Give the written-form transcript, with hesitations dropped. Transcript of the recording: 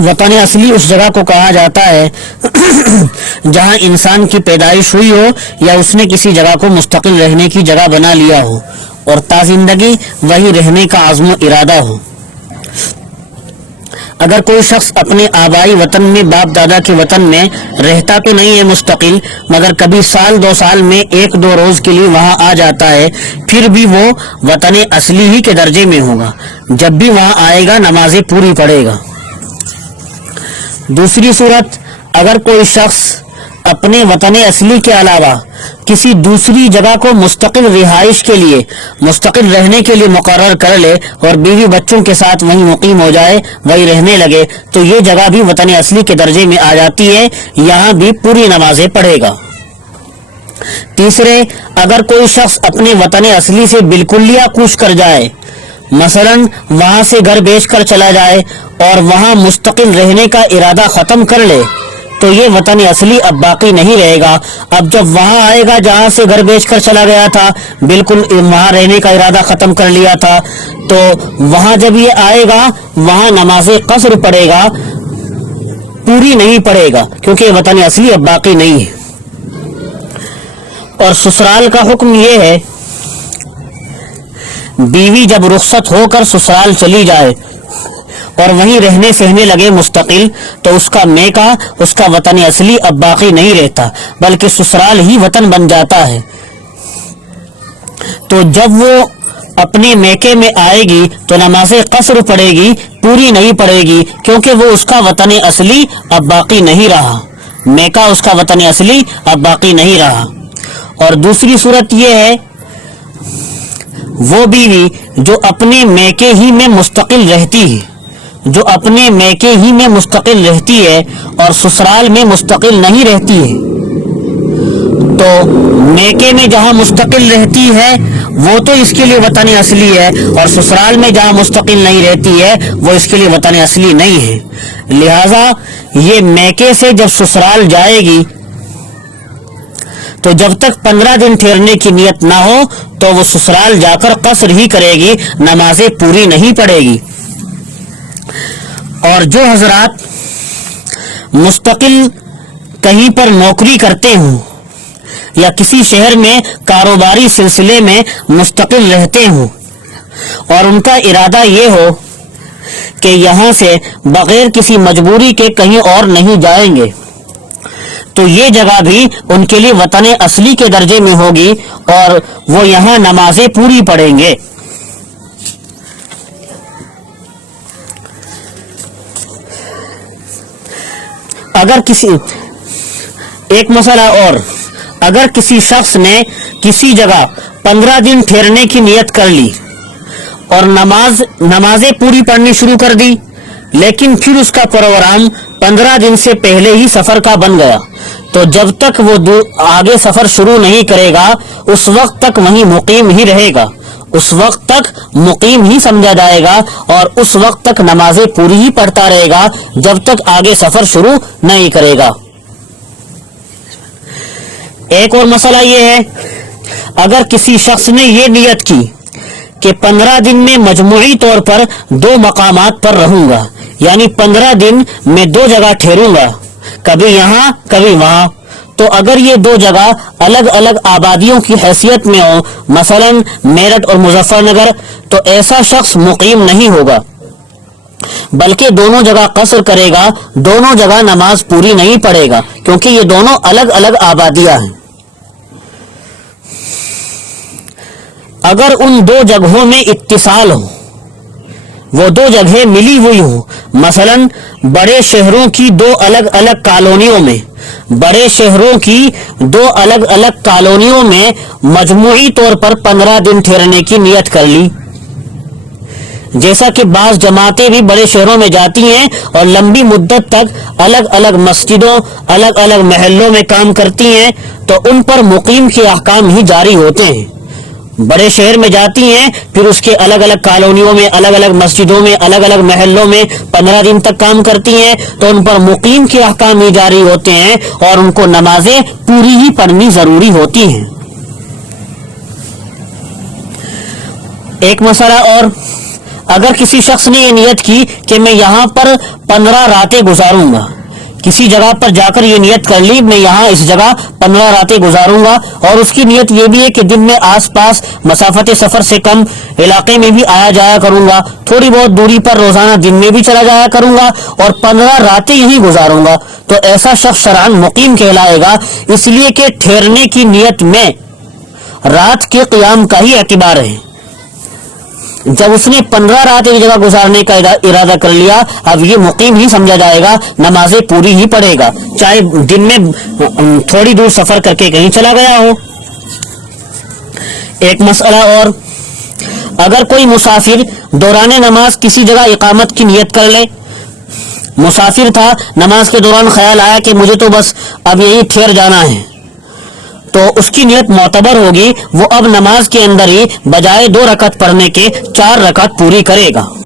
وطن اصلی اس جگہ کو کہا جاتا ہے جہاں انسان کی پیدائش ہوئی ہو یا اس نے کسی جگہ کو مستقل رہنے کی جگہ بنا لیا ہو اور تا زندگی وہی رہنے کا عزم و ارادہ ہو۔ اگر کوئی شخص اپنے آبائی وطن میں باپ دادا کے وطن میں رہتا تو نہیں ہے مستقل، مگر کبھی سال 2 سال میں 1-2 روز کے لیے وہاں آ جاتا ہے، پھر بھی وہ وطن اصلی ہی کے درجے میں ہوگا۔ جب بھی وہاں آئے گا نمازیں پوری پڑھے گا۔ دوسری صورت، اگر کوئی شخص اپنے وطن اصلی کے علاوہ کسی دوسری جگہ کو مستقل رہائش کے لیے، مستقل رہنے کے لیے مقرر کر لے اور بیوی بچوں کے ساتھ وہیں مقیم ہو جائے، وہیں رہنے لگے، تو یہ جگہ بھی وطن اصلی کے درجے میں آ جاتی ہے، یہاں بھی پوری نمازیں پڑھے گا۔ تیسرے، اگر کوئی شخص اپنے وطن اصلی سے بالکلیہ کوچ کر جائے، مثلا وہاں سے گھر بیچ کر چلا جائے اور وہاں مستقل رہنے کا ارادہ ختم کر لے، تو یہ وطن اصلی اب باقی نہیں رہے گا۔ اب جب وہاں آئے گا جہاں سے گھر بیچ کر چلا گیا تھا، بالکل وہاں رہنے کا ارادہ ختم کر لیا تھا، تو وہاں جب یہ آئے گا وہاں نماز قصر پڑھے گا، پوری نہیں پڑھے گا، کیونکہ یہ وطن اصلی اب باقی نہیں ہے۔ اور سسرال کا حکم یہ ہے، بیوی جب رخصت ہو کر سسرال چلی جائے اور وہیں رہنے سہنے لگے مستقل، تو اس کا میکہ، اس کا وطن اصلی اب باقی نہیں رہتا، بلکہ سسرال ہی وطن بن جاتا ہے۔ تو جب وہ اپنے میکے میں آئے گی تو نماز قصر پڑھے گی، پوری نہیں پڑھے گی، کیونکہ وہ اس کا وطن اصلی اب باقی نہیں رہا، میکہ اس کا وطن اصلی اب باقی نہیں رہا۔ اور دوسری صورت یہ ہے، وہ بیوی جو اپنے میکے ہی میں مستقل رہتی ہے، جو اپنے میکے ہی میں مستقل رہتی ہے اور سسرال میں مستقل نہیں رہتی ہے، تو میکے میں جہاں مستقل رہتی ہے وہ تو اس کے لیے وطن اصلی ہے، اور سسرال میں جہاں مستقل نہیں رہتی ہے وہ اس کے لیے وطن اصلی نہیں ہے۔ لہذا یہ میکے سے جب سسرال جائے گی تو جب تک 15 دن ٹھہرنے کی نیت نہ ہو تو وہ سسرال جا کر قصر ہی کرے گی، نمازیں پوری نہیں پڑھے گی۔ اور جو حضرات مستقل کہیں پر نوکری کرتے ہوں یا کسی شہر میں کاروباری سلسلے میں مستقل رہتے ہوں اور ان کا ارادہ یہ ہو کہ یہاں سے بغیر کسی مجبوری کے کہیں اور نہیں جائیں گے، تو یہ جگہ بھی ان کے لیے وطن اصلی کے درجے میں ہوگی اور وہ یہاں نمازیں پوری پڑھیں گے۔ ایک مسئلہ اور، اگر کسی شخص نے کسی جگہ 15 دن ٹھہرنے کی نیت کر لی اور نمازیں پوری پڑھنی شروع کر دی، لیکن پھر اس کا پروگرام 15 دن سے پہلے ہی سفر کا بن گیا، تو جب تک وہ آگے سفر شروع نہیں کرے گا اس وقت تک وہیں مقیم ہی رہے گا، اس وقت تک مقیم ہی سمجھا جائے گا اور اس وقت تک نمازیں پوری ہی پڑھتا رہے گا جب تک آگے سفر شروع نہیں کرے گا۔ ایک اور مسئلہ یہ ہے، اگر کسی شخص نے یہ نیت کی کہ 15 دن میں مجموعی طور پر 2 مقامات پر رہوں گا، یعنی 15 دن میں 2 جگہ ٹھہروں گا، کبھی یہاں کبھی وہاں، تو اگر یہ 2 جگہ الگ الگ آبادیوں کی حیثیت میں ہوں، مثلا میرٹھ اور مظفر نگر، تو ایسا شخص مقیم نہیں ہوگا، بلکہ دونوں جگہ قصر کرے گا، دونوں جگہ نماز پوری نہیں پڑھے گا، کیونکہ یہ دونوں الگ الگ آبادیاں ہیں۔ اگر ان 2 جگہوں میں اتصال ہو، وہ 2 جگہیں ملی ہوئی ہوں، مثلا بڑے شہروں کی 2 الگ الگ کالونیوں میں، بڑے شہروں کی 2 الگ الگ کالونیوں میں مجموعی طور پر 15 دن ٹھہرنے کی نیت کر لی، جیسا کہ بعض جماعتیں بھی بڑے شہروں میں جاتی ہیں اور لمبی مدت تک الگ الگ مسجدوں، الگ الگ محلوں میں کام کرتی ہیں، تو ان پر مقیم کے احکام ہی جاری ہوتے ہیں۔ بڑے شہر میں جاتی ہیں، پھر اس کے الگ الگ کالونیوں میں، الگ الگ مسجدوں میں، الگ الگ محلوں میں 15 دن تک کام کرتی ہیں، تو ان پر مقیم کے احکام ہی جاری ہوتے ہیں اور ان کو نمازیں پوری ہی پڑھنی ضروری ہوتی ہیں۔ ایک مسئلہ اور، اگر کسی شخص نے یہ نیت کی کہ میں یہاں پر 15 راتیں گزاروں گا، کسی جگہ پر جا کر یہ نیت کر لی میں یہاں اس جگہ 15 راتیں گزاروں گا، اور اس کی نیت یہ بھی ہے کہ دن میں آس پاس مسافت سفر سے کم علاقے میں بھی آیا جایا کروں گا، تھوڑی بہت دوری پر روزانہ دن میں بھی چلا جایا کروں گا اور 15 راتیں یہی گزاروں گا، تو ایسا شخص شرعاً مقیم کہلائے گا، اس لیے کہ ٹھہرنے کی نیت میں رات کے قیام کا ہی اعتبار ہے۔ جب اس نے 15 رات ایک جگہ گزارنے کا ارادہ کر لیا، اب یہ مقیم ہی سمجھا جائے گا، نمازیں پوری ہی پڑھے گا، چاہے دن میں تھوڑی دور سفر کر کے کہیں چلا گیا ہو۔ ایک مسئلہ اور، اگر کوئی مسافر دوران نماز کسی جگہ اقامت کی نیت کر لے، مسافر تھا، نماز کے دوران خیال آیا کہ مجھے تو بس اب یہی ٹھہر جانا ہے، تو اس کی نیت معتبر ہوگی، وہ اب نماز کے اندر ہی بجائے 2 رکعت پڑھنے کے 4 رکعت پوری کرے گا۔